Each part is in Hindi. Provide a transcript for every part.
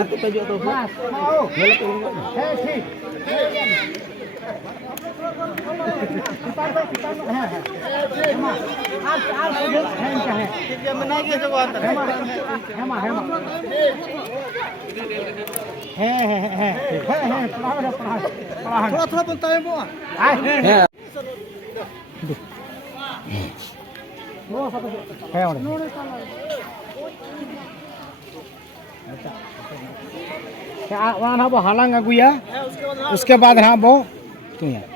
Nanti tajuk tu. Mas, mau. Hei, थोड़ा बनता है वो वहाँ वो हालांग अगुया उसके बाद हाँ वो तू यहाँ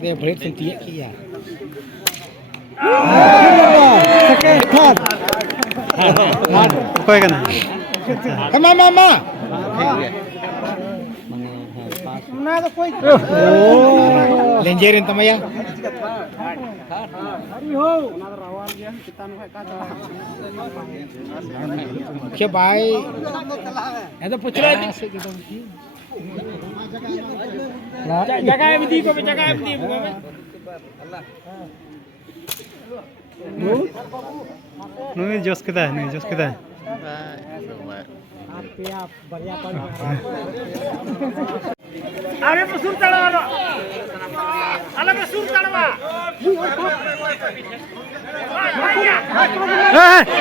दे ब्रेड से तिया किया सेकंड थर्ड कोई का ना कमा मामा ना तो कोई लेंजेरिन तमया अरे हो ना रावाल गया kita nu kata oke bye itu putra jaga MD ko jaga MD nu jos kita आप बढ़िया अरे मसूर चढ़वा अलग मसूर चढ़वा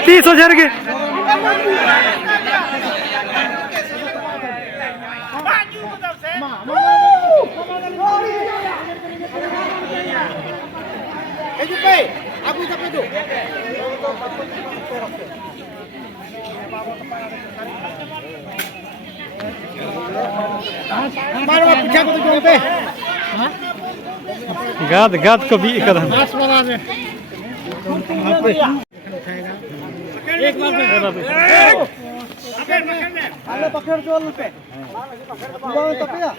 30,000 के aku sampai tu मारो पूछा को तो पे गाद को भी कदम मास वाला में एक बार में अबे पकड़ दो पे वो तपिया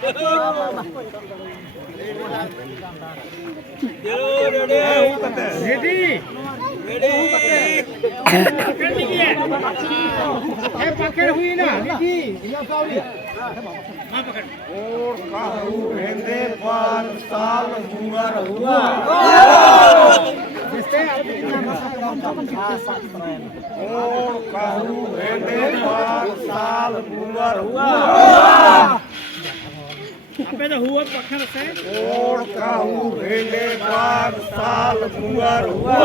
रेडी पकड़ हुई ना रेडी या पावली मां पकड़ और काहू हेंदे 5 साल उम्र हुआ जिससे और काहू हेंदे 5 साल उम्र हुआ अबे तो हुआ पकड़ से और काहू हेंदे 5 साल उम्र हुआ